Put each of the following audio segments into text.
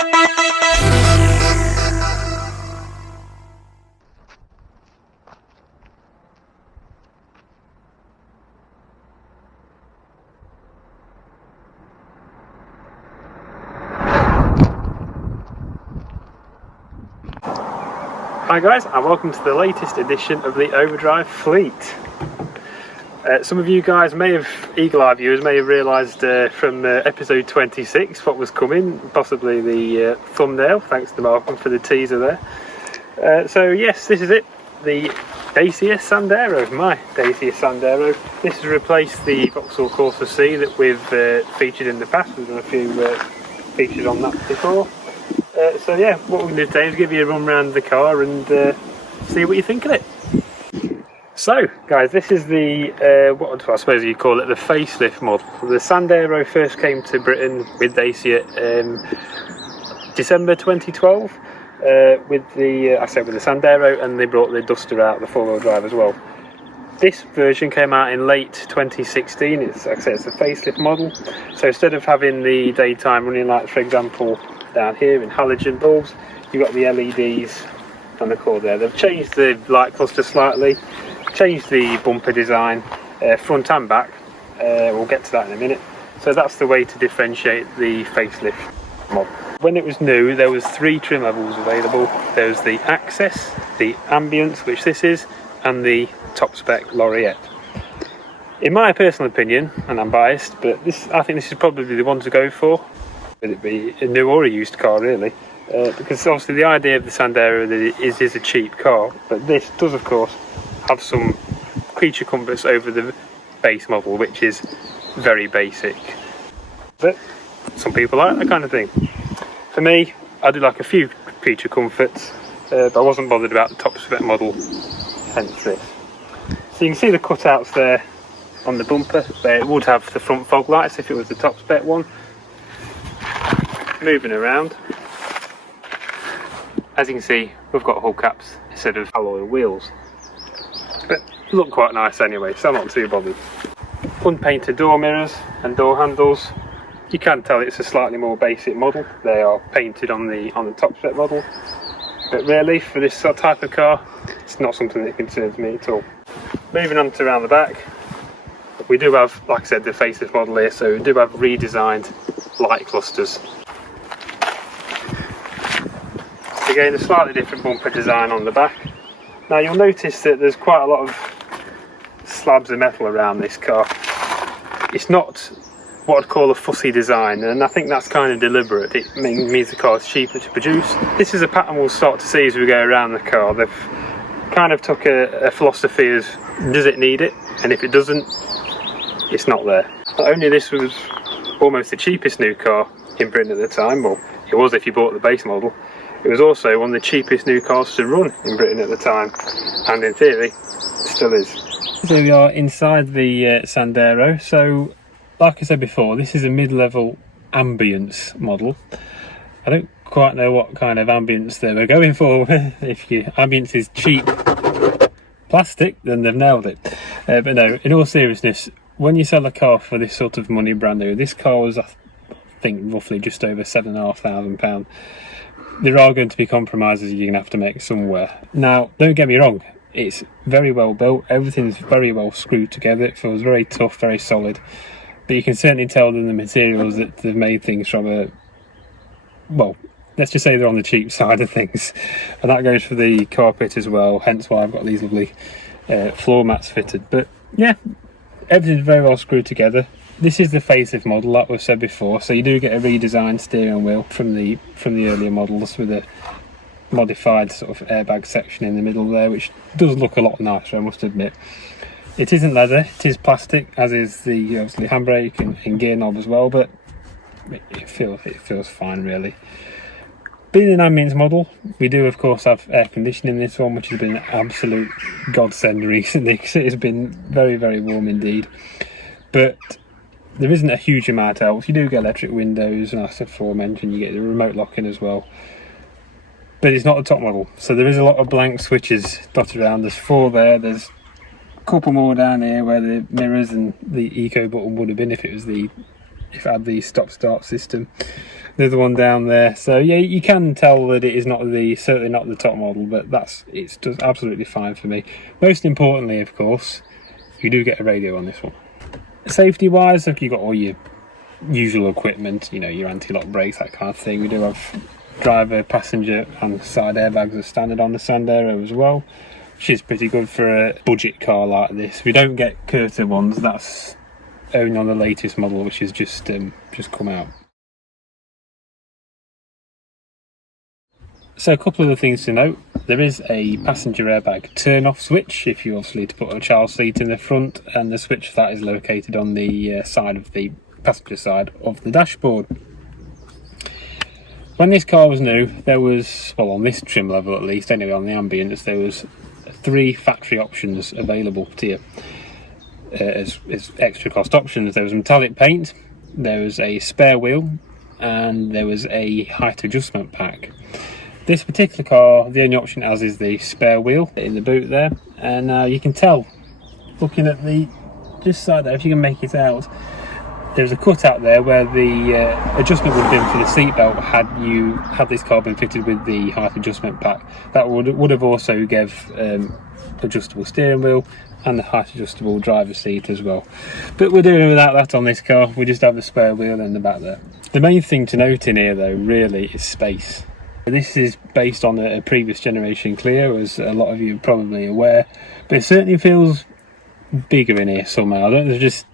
Hi guys, and welcome to the latest edition of the Overdrive fleet. Some of you guys may have, eagle-eye viewers, may have realised from episode 26 what was coming, possibly the thumbnail, thanks to Malcolm for the teaser there. So yes, this is it, the Dacia Sandero, my Dacia Sandero. This has replaced the Vauxhall Corsa C that we've featured in the past. We've done a few features on that before. So yeah, what we're going to do today is give you a run around the car and see what you think of it. So guys, this is the, what I suppose you call it, the facelift model. The Sandero first came to Britain with Dacia December 2012 with the, with the Sandero, and they brought the Duster out, the four-wheel drive as well. This version came out in late 2016, it's, like I said, it's a facelift model. So instead of having the daytime running lights, for example, down here in halogen bulbs, you've got the LEDs on the core there. They've changed the light cluster slightly, changed the bumper design, front and back. We'll get to that in a minute. So that's the way to differentiate the facelift model. When it was new, there was 3 trim levels available. There was the Access, the Ambience, which this is, and the top spec Laureate. In my personal opinion, and I'm biased, but I think this is probably the one to go for. Whether it be a new or a used car, really, because obviously the idea of the Sandero is a cheap car, but this does of course have some creature comforts over the base model, which is very basic, but some people like that kind of thing. For me, I do like a few creature comforts, but I wasn't bothered about the top spec model, hence this. So you can see the cutouts there on the bumper. It would have the front fog lights if it was the top spec one. Moving around, as you can see, we've got hubcaps instead of alloy wheels, but look quite nice anyway, so I'm not too bothered. Unpainted door mirrors and door handles. You can tell it's a slightly more basic model. They are painted on the top spec model, but really for this type of car, it's not something that concerns me at all. Moving on to around the back, we do have, like I said, the facelift model here, so we do have redesigned light clusters. Again, a slightly different bumper design on the back. Now you'll notice that there's quite a lot of slabs of metal around this car. It's not what I'd call a fussy design, and I think that's kind of deliberate. It means the car is cheaper to produce. This is a pattern we'll start to see as we go around the car. They've kind of took a philosophy of, does it need it? And if it doesn't, it's not there. Not only this was almost the cheapest new car in Britain at the time, well, it was if you bought the base model. It was also one of the cheapest new cars to run in Britain at the time, and in theory, still is. So we are inside the Sandero. So, like I said before, this is a mid-level ambience model. I don't quite know what kind of ambience they were going for. If your ambience is cheap plastic, then they've nailed it. But no, in all seriousness, when you sell a car for this sort of money brand new, this car was, I think, roughly just over £7,500. There are going to be compromises you're going to have to make somewhere. Now, don't get me wrong, it's very well built, everything's very well screwed together, it feels very tough, very solid, but you can certainly tell that the materials that they've made things from well, let's just say they're on the cheap side of things, and that goes for the carpet as well, hence why I've got these lovely floor mats fitted. But yeah, everything's very well screwed together. This is the facelift model, like we've said before, so you do get a redesigned steering wheel from the earlier models with a modified sort of airbag section in the middle there, which does look a lot nicer, I must admit. It isn't leather, it is plastic, as is the obviously handbrake and gear knob as well, but it feels fine really. Being an ambience model, we do of course have air conditioning in this one, which has been an absolute godsend recently, because it has been very, very warm indeed. But there isn't a huge amount else. You do get electric windows, and as aforementioned, you get the remote lock-in as well. But it's not a top model, so there is a lot of blank switches dotted around. There's 4 there, there's a couple more down here where the mirrors and the eco button would have been if it was the if it had the stop-start system. The other one down there, so yeah, you can tell that it is certainly not the top model, but it's just absolutely fine for me. Most importantly, of course, you do get a radio on this one. Safety wise, you've got all your usual equipment, you know, your anti-lock brakes, that kind of thing. We do have driver, passenger and side airbags as standard on the Sandero as well, which is pretty good for a budget car like this. We don't get curtain ones, that's only on the latest model, which has just come out. So a couple of the things to note: there is a passenger airbag turn-off switch if you obviously need to put a child seat in the front, and the switch for that is located on the side of the passenger side of the dashboard. When this car was new, there was, well, on this trim level at least, anyway, on the Ambience, there was 3 factory options available to you as extra cost options. There was metallic paint, there was a spare wheel, and there was a height adjustment pack. This particular car, the only option it has is the spare wheel in the boot there, and you can tell, looking at the just side there, if you can make it out, there's a cut out there where the adjustment would have been for the seatbelt had this car been fitted with the height adjustment pack. That would have also gave adjustable steering wheel and the height adjustable driver's seat as well. But we're doing without that on this car. We just have the spare wheel in the back there. The main thing to note in here though really is space. This is based on a previous generation Clio, as a lot of you are probably aware, but it certainly feels bigger in here somehow. I don't know if they've just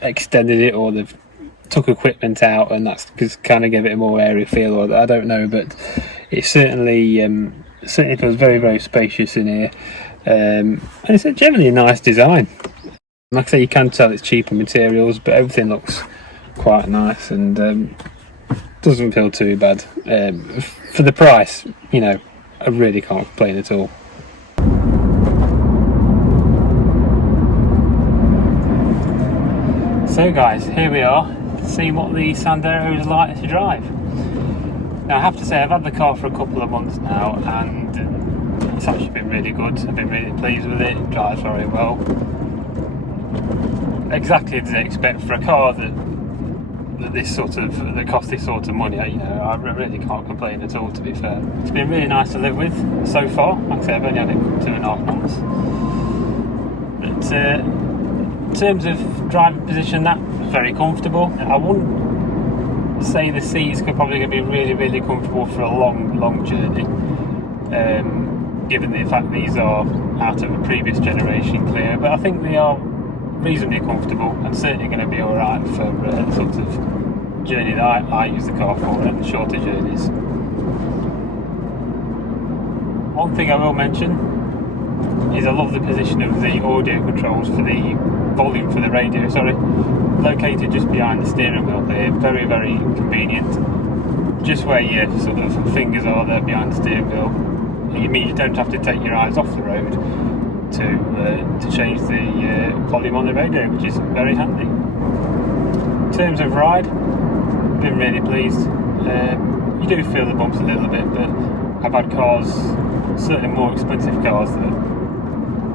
extended it or they've took equipment out and that's just kind of give it a more airy feel, or I don't know, but it certainly feels very, very spacious in here, and it's generally a nice design. Like I say, you can tell it's cheaper materials, but everything looks quite nice and doesn't feel too bad. For the price, you know, I really can't complain at all. So guys, here we are, seeing what the Sandero is like to drive. Now I have to say, I've had the car for a couple of months now and it's actually been really good. I've been really pleased with it. It drives very well. Exactly as I expect for a car that costs this sort of money. You know, I really can't complain at all, to be fair. It's been really nice to live with so far. Like I say, I've only had it for 2.5 months. But in terms of driving position, that's very comfortable. I wouldn't say the seats could probably be really, really comfortable for a long journey. Given the fact these are out of a previous generation Clio, but I think they are reasonably comfortable and certainly going to be alright for the sort of journey that I use the car for, and shorter journeys. One thing I will mention is I love the position of the audio controls for the volume for the radio, located just behind the steering wheel there. Very, very convenient. Just where your sort of fingers are there behind the steering wheel. You mean you don't have to take your eyes off the road to change the volume on the radio, which is very handy. In terms of ride, been really pleased. You do feel the bumps a little bit, but I've had cars, certainly more expensive cars, that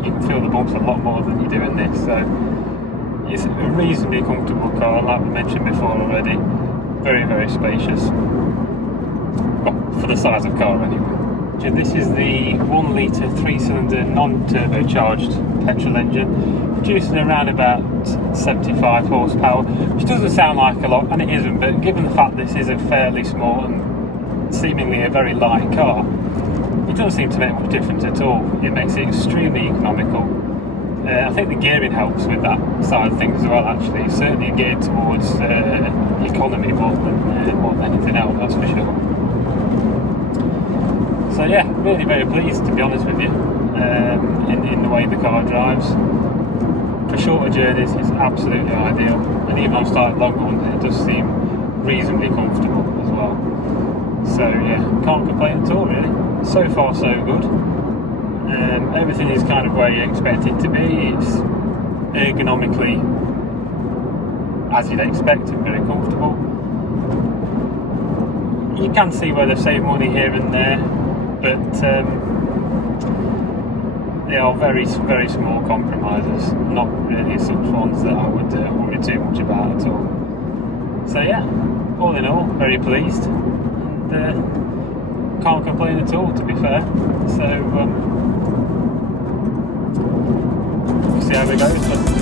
you can feel the bumps a lot more than you do in this. So it's a reasonably comfortable car, like we mentioned before already. Very, very spacious. Well, for the size of car anyway. This is the 1 litre 3-cylinder non-turbocharged petrol engine, producing around about 75 horsepower, which doesn't sound like a lot, and it isn't, but given the fact this is a fairly small and seemingly a very light car, it doesn't seem to make much difference at all. It makes it extremely economical. I think the gearing helps with that side of things as well, actually. It's certainly geared towards economy more than anything else, that's for sure. So yeah, really very pleased, to be honest with you, in the way the car drives. For shorter journeys it's absolutely ideal, and even on slightly longer ones it does seem reasonably comfortable as well. So yeah, can't complain at all really. So far so good. Everything is kind of where you expect it to be. It's ergonomically as you'd expect and very comfortable. You can see where they've saved money here and there, but they are very, very small compromises, not really such ones that I would worry too much about at all. So yeah, all in all, very pleased, and can't complain at all, to be fair. So we'll see how it goes. But